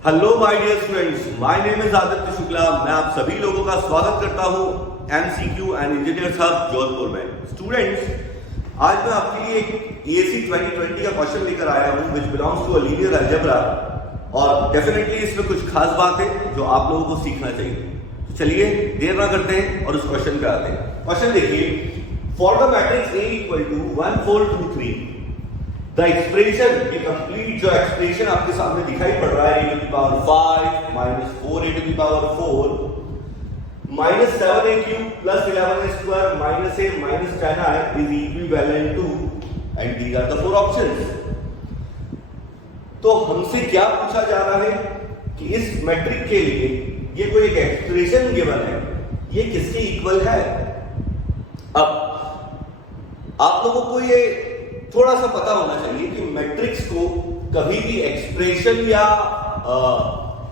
Hello my dear students, my name is Aditya Shukla. मैं आप सभी लोगों का स्वागत करता हूं MCQ and engineers hub Jodhpur में। स्टूडेंट्स, आज मैं आपके लिए एक एएससी 2020 का क्वेश्चन लेकर आया हूं which belongs to a linear algebra और डेफिनेटली इसमें कुछ खास बात है जो आप लोगों को सीखना चाहिए। तो चलिए देर ना करते हैं और उस क्वेश्चन पे आते हैं। क्वेश्चन देखिए, for the matrix A equal to 1 4 2 3 the expression, ये कंप्लीट जो एक्सप्रेशन आपके सामने दिखाई पड़ रहा है, a to the power 5 minus 4a to the power 4 minus 7a cube plus 11a square minus a minus 10i is equivalent to, and these are the four options। तो हमसे क्या पूछा जा रहा है कि इस मैट्रिक के लिए ये कोई एक एक्सप्रेशन गिवन है, ये किसके इक्वल है। अब आप लोगों को ये थोड़ा सा पता होना चाहिए कि मैट्रिक्स को कभी भी एक्सप्रेशन या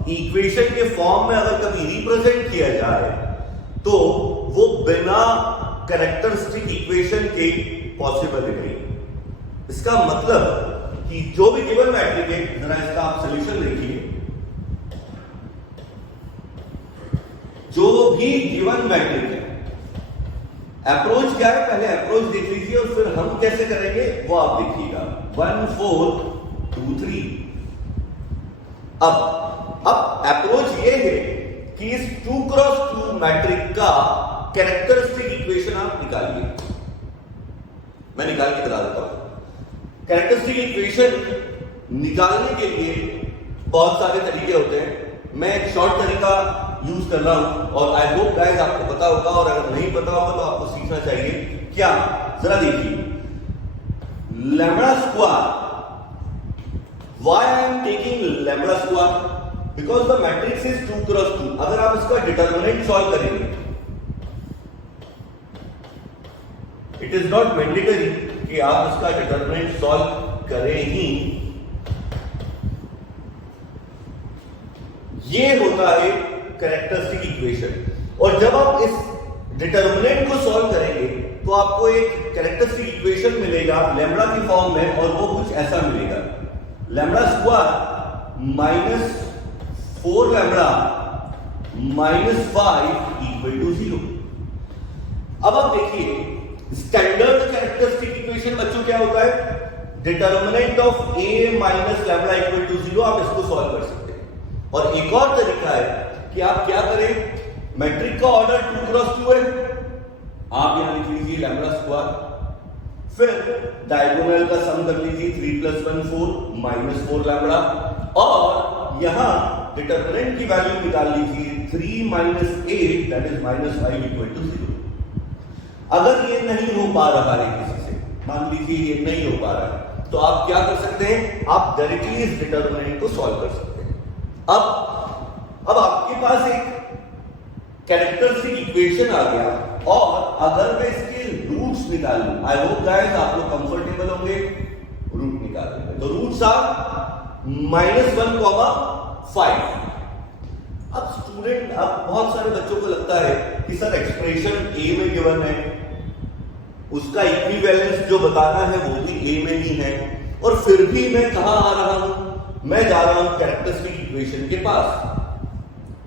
इक्वेशन के फॉर्म में अगर कभी रिप्रेजेंट किया जाए तो वो बिना कैरेक्टरिस्टिक इक्वेशन के पॉसिबल नहीं। इसका मतलब कि जो भी गिवन मैट्रिक है, जरा इसका आप सॉल्यूशन देखिए, जो भी गिवन मैट्रिक है, अप्रोच क्या है, पहले अप्रोच देख लीजिए और फिर हम कैसे करेंगे वो आप देखिएगा। 1 4 2 3। अब अप्रोच ये है कि इस 2 क्रॉस 2 मैट्रिक का कैरेक्टरिस्टिक इक्वेशन आप निकालिए। मैं निकाल के बता देता हूं। कैरेक्टरिस्टिक इक्वेशन निकालने के लिए बहुत सारे तरीके होते हैं। मैं एक शॉर्ट तरीका यूज कर रहा हूं और आई होप गाइस आपको पता होगा, और अगर नहीं पता होगा तो आपको सीखना चाहिए। क्या, जरा देखिए, lambda square, why I am taking lambda square, because the matrix is 2 cross 2। अगर आप इसका डिटरमिनेंट सॉल्व करेंगे, इट इज नॉट मैंडेटरी कि आप इसका डिटरमिनेंट सॉल्व करें ही। ये होता है कैरेक्टरिस्टिक इक्वेशन, और जब आप इस डिटरमिनेंट को सॉल्व करेंगे तो आपको एक कैरेक्टरिस्टिक इक्वेशन मिलेगा लैम्बडा की फॉर्म में, और वो कुछ ऐसा मिलेगा, lambda square minus 4 lambda minus 5 equal to 0। अब आप देखिए, स्टैंडर्ड कैरेक्टरिस्टिक इक्वेशन बच्चों क्या होता है, determinant of a minus lambda equal to 0। आप इसको सॉल्व कर सकते हैं। और एक और तरीका है कि आप क्या करें, मैट्रिक का ऑर्डर 2 क्रॉस 2 है, आप यहां लिख लीजिए लैम्बडा स्क्वायर, फिर डायगोनल का सम कर लीजिए 3 + 1 4 माइनस 4 लैम्बडा, और यहां डिटरमिनेंट की वैल्यू निकाल लीजिए 3 minus 8 that is minus 5 equal to 0। अगर ये नहीं हो पा रहा है किसी से, मान लीजिए ये नहीं हो पा रहा है, तो आप क्या कर सकते हैं, आप डायरेक्टली इस डिटरमिनेंट को सॉल्व कर सकते हैं। अब आपके पास एक कैरेक्टरिस्टिक इक्वेशन आ गया, और अगर मैं इसके रूट्स निकालूं, आई होप गाइस आप लोग कंफर्टेबल होंगे रूट निकालने में। तो रूट्स आर -1, 5। अब स्टूडेंट, अब बहुत सारे बच्चों को लगता है कि सर एक्सप्रेशन ए में गिवन है, उसका इक्विवेलेंस जो बताना है वो भी ए में ही है, और फिर भी मैं कहां आ रहा हूं, मैं जा रहा हूं कैरेक्टरिस्टिक इक्वेशन के पास।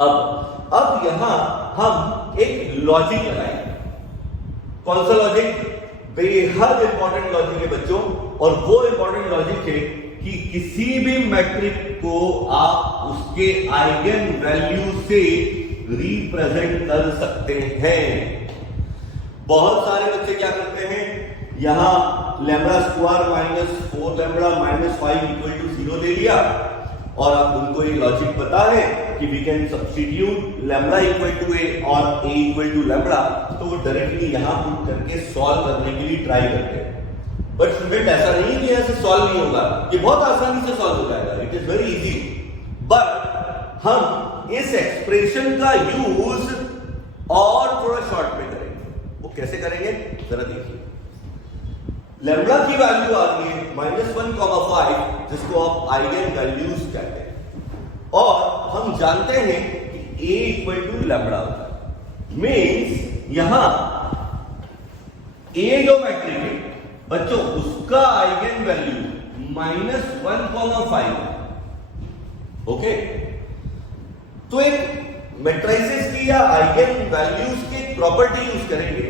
अब यहां हम एक लॉजिक लगाएंगे। कौन सा लॉजिक, बेहद इंपॉर्टेंट लॉजिक है बच्चों, और वो इंपॉर्टेंट लॉजिक है कि किसी भी मैट्रिक को आप उसके आइगन वैल्यू से रिप्रेजेंट कर सकते हैं। बहुत सारे बच्चे क्या करते हैं, यहां lambda square minus 4 lambda minus 5 equal to 0 ले लिया, और अब उनको ये लॉजिक पता है कि we can substitute lambda equal to A और ए इक्वल टू लैम्बडा, तो वो डायरेक्टली यहां पुट करके सॉल्व करने के लिए ट्राई करते हैं। बट स्टूडेंट, ऐसा नहीं कि ऐसे सॉल्व नहीं होगा, ये बहुत आसानी से सॉल्व हो जाएगा, it is very easy. But हम इस एक्सप्रेशन का यूज और थोड़ा शॉर्ट में करेंगे। वो कैसे करेंगे, जरा देखिए। लैम्बडा की वैल्यू आ रही है -1, 5, जिसको आप आइगन वैल्यूज कहते हैं, और हम जानते हैं कि a इक्वल टू लैम्बडा होता है। मीन्स यहां a जो मैट्रिक है बच्चों, उसका आइगन वैल्यू -1, 5। ओके, तो एक मैट्रिसेस की या आइगन वैल्यूज की प्रॉपर्टी यूज करेंगे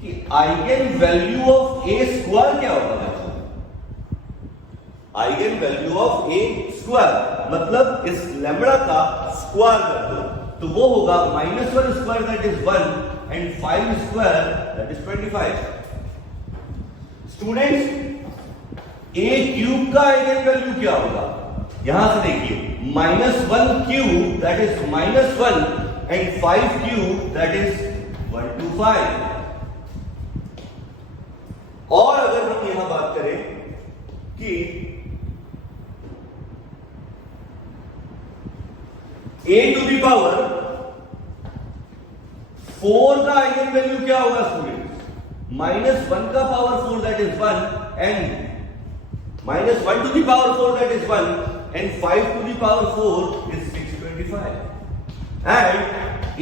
कि eigen value of A square क्या होगा बच्चों? Eigen value of A square मतलब इस लैम्ब्डा का स्क्वायर कर दो, तो वो होगा -1 square that is 1 and 5 square that is 25। Students, a cube का आइगन वैल्यू क्या होगा? यहां से देखिए, -1 cube that is -1 and 5 cube that is 125। और अगर हम यहां बात करें कि a टू द पावर 4 का आइगन वैल्यू क्या होगा स्टूडेंट्स? -1 का power 4 that is 1 and -1 to the power 4 that is 1 and 5 to the power 4 is 625 and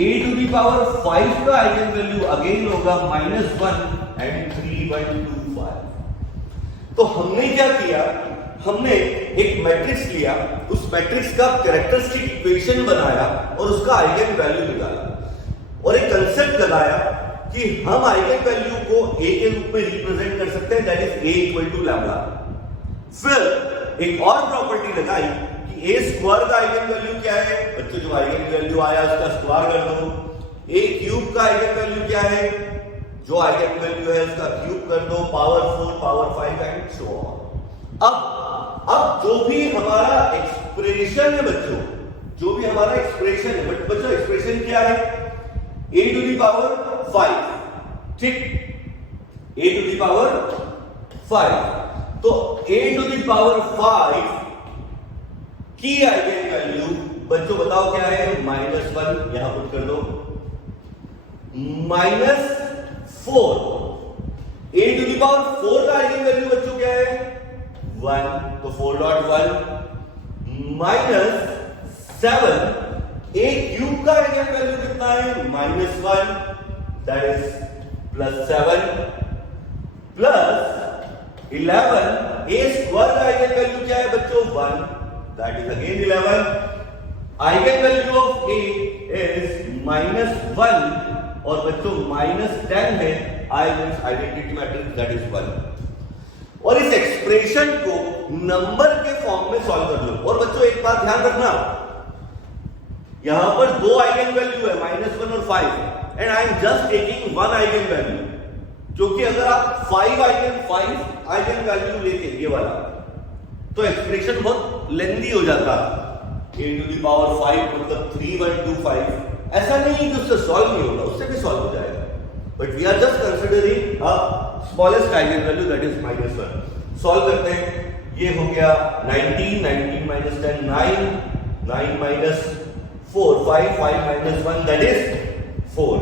a to the power 5 का आइगन वैल्यू अगेन होगा -1 and 3.25। तो हमने क्या किया, हमने एक मैट्रिक्स लिया, उस मैट्रिक्स का कैरेक्टरिस्टिक इक्वेशन बनाया और उसका आइगन वैल्यू निकाला और एक कंसेप्ट लगाया कि हम आइगन वैल्यू को a के रूप में रिप्रेजेंट कर सकते हैं, that is a equal to lambda. फिर एक और प्रॉपर्टी लगाई कि a स्क्वायर का आइगन वैल्यू क्या है? बच्चों, जो आइगन वैल्यू आया उसका स्क्वायर कर दो। a क्यूब का आइगन वैल्यू क्या है? जो आइगन वैल्यू है उसका क्यूब कर दो, power 4 power 5 and so on. अब जो भी हमारा एक्सप्रेशन है बच्चों, जो भी हमारा एक्सप्रेशन है, बच्चों एक्सप्रेशन क्या है? a टू द पावर 5, ठीक, a टू द पावर 5। तो a टू द पावर 5 की आइगन वैल्यू बच्चों बताओ क्या है? -1 यहां पुट कर दो, -4 a टू द पावर 4 का आइगन वैल्यू बच्चों क्या है? 1, तो 4.1 -7 a क्यूब का आइगन वैल्यू कितना है? -1 that is +7 plus 11 a square का आइगन वैल्यू क्या है बच्चों? 1 that is again 11। Eigen value of a is -1 और बच्चों -10 है, आइडेंटिटी मैट्रिक्स दैट इज 1। और इस एक्सप्रेशन को नंबर के फॉर्म में सॉल्व कर लो। और बच्चों एक बात ध्यान रखना, यहां पर दो आइगन वैल्यू है, -1 और 5, and I am just taking one eigen value, क्योंकि अगर आप 5 आइगन वैल्यू लेते ये वाला तो एक्सप्रेशन बहुत लेंथी हो जाता। a टू द पावर 5 मतलब 3125, ऐसा नहीं कि उससे सॉल्व नहीं होगा, उससे भी सॉल्व हो जाएगा, but we are just considering a smallest eigen value that is -1। Solve करते हैं, ये हो गया 19 -10 9 9 -4 5 -1 दैट इज 4।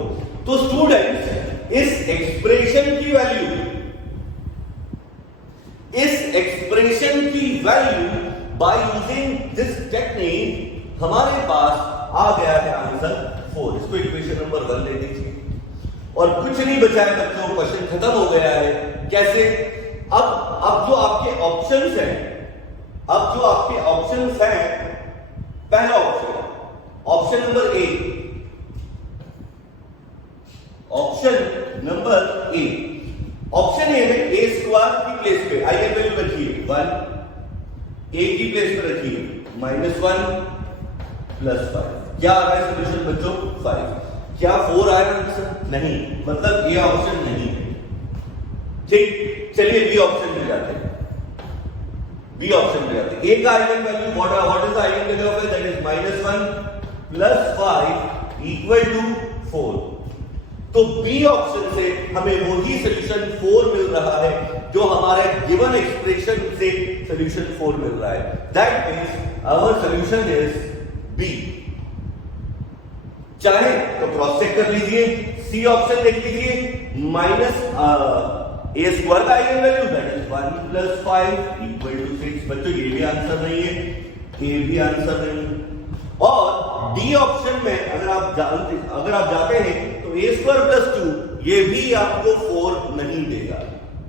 तो स्टूडेंट्स, इस एक्सप्रेशन की value by using this technique हमारे पास आ गया है आंसर 4। इसको इक्वेशन नंबर 1 ले लीजिए और कुछ नहीं बचा है बच्चों, क्वेश्चन खत्म हो गया है। कैसे? अब जो आपके ऑप्शंस हैं, पहला option number A, option A में a स्क्वायर की प्लेस पे आइगन वैल्यू रखिए 1, a की प्लेस पे रखिए -1 +5। क्या आ रहा है सॉल्यूशन बच्चों? 5। क्या 4 आया आंसर? नहीं, मतलब ये ऑप्शन नहीं है। ठीक, चलिए बी ऑप्शन में जाते हैं। a का eigen value what is the eigen value of it? That is -1 +5 equal to 4। तो बी ऑप्शन से हमें वही सॉल्यूशन 4 मिल रहा है जो हमारे गिवन एक्सप्रेशन से सॉल्यूशन 4 मिल रहा है। That means our solution is B. चाहे तो क्रॉस चेक कर लीजिए, सी ऑप्शन देख लीजिए, a स्क्वायर का eigen value that is 1 +5 equal to 6। बच्चों ये भी आंसर नहीं है, ये भी आंसर नहीं है। और डी ऑप्शन में अगर आप जाते हैं तो a स्क्वायर +2 ये भी आपको 4 नहीं देगा,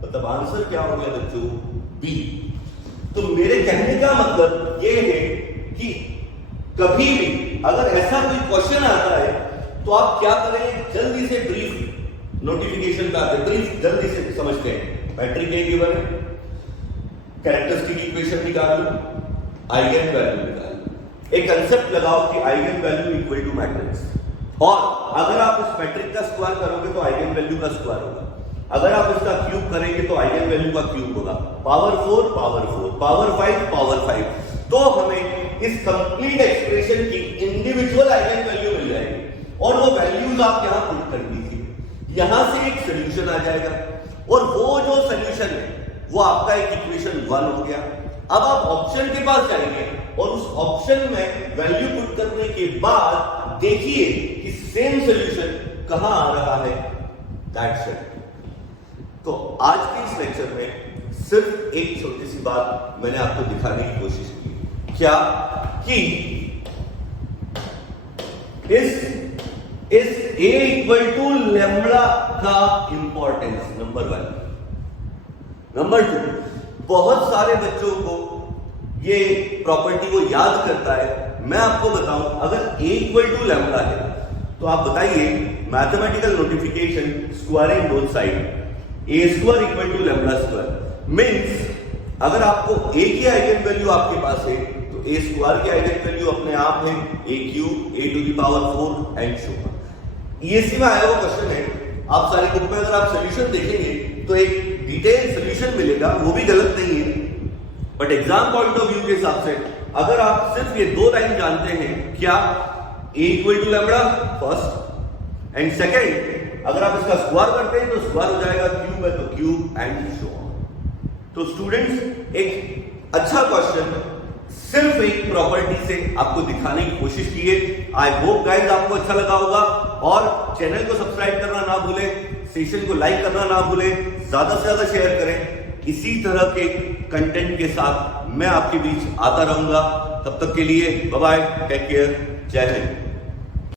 मतलब आंसर क्या हो गया बच्चों? बी। तो मेरे कहने का मतलब ये है कि कभी भी अगर ऐसा कोई क्वेश्चन आता है तो आप क्या करें, जल्दी से ब्रीफ नोटिफिकेशन पे आते, ब्रीफ जल्दी से समझते हैं। मैट्रिक ए गिवन है, कैरेक्टरिस्टिक इक्वेशन निकाल लो, आइगन वैल्यू निकाल लो, एक कंसेप्ट लगाओ कि eigen value equal to matrix, और अगर आप इस मैट्रिक का स्क्वायर करोगे तो आइगन वैल्यू का स्क्वायर होगा, अगर आप इसका क्यूब करेंगे तो आइगन वैल्यू का क्यूब होगा, पावर 4 पावर 4 पावर 5 पावर 5। तो हमें इस कंप्लीट एक्सप्रेशन की इंडिविजुअल आइगन वैल्यू मिल जाएगी और वो वैल्यूज आप यहां पुट कर दीजिए, यहां से एक सोल्यूशन आ जाएगा और वो जो सोल्यूशन है वो आपका एक इक्वेशन 1 हो गया। अब आप ऑप्शन के पास जाएंगे और उस ऑप्शन में वैल्यू पुट करने के बाद देखिए कि सेम सोल्यूशन कहां आ रहा है, दैट्स इट। तो आज के इस लेक्चर में सिर्फ एक छोटी सी बात मैंने आपको दिखाने की कोशिश की, क्या कि इस A इक्वल टू लैम्ब्डा का इंपॉर्टेंस नंबर 1। नंबर 2, बहुत सारे बच्चों को ये प्रॉपर्टी को याद करता है। मैं आपको बताऊं, अगर A इक्वल टू लैम्ब्डा है तो आप बताइए mathematical notification squaring both side, A square equal to lambda square means अगर आपको A की आइगन वैल्यू आपके पास है तो A स्क्वायर की आइगन वैल्यू अपने आप है A cube A to the power 4 and so on. ESC में आया हुआ क्वेश्चन है, आप सारी बुक में अगर आप सॉल्यूशन देखेंगे तो एक डिटेल सॉल्यूशन मिलेगा, वो भी गलत नहीं है, but exam point of view के हिसाब से अगर आप सिर्फ ये 2 लाइन जानते हैं, क्या A equal to lambda first and second, अगर आप इसका स्क्वायर करते हैं तो स्क्वायर हो जाएगा, क्यूब है तो क्यूब एंड सो ऑन। तो स्टूडेंट्स, एक अच्छा क्वेश्चन सिर्फ एक प्रॉपर्टी से आपको दिखाने की कोशिश की है। आई होप गाइस आपको अच्छा लगा होगा, और चैनल को सब्सक्राइब करना ना भूलें, सेशन को लाइक करना ना भूलें, ज्यादा से ज्यादा शेयर करें। इसी तरह के कंटेंट के साथ मैं आपके बीच आता रहूंगा। तब तक के लिए बाय बाय, टेक केयर, जय हिंद।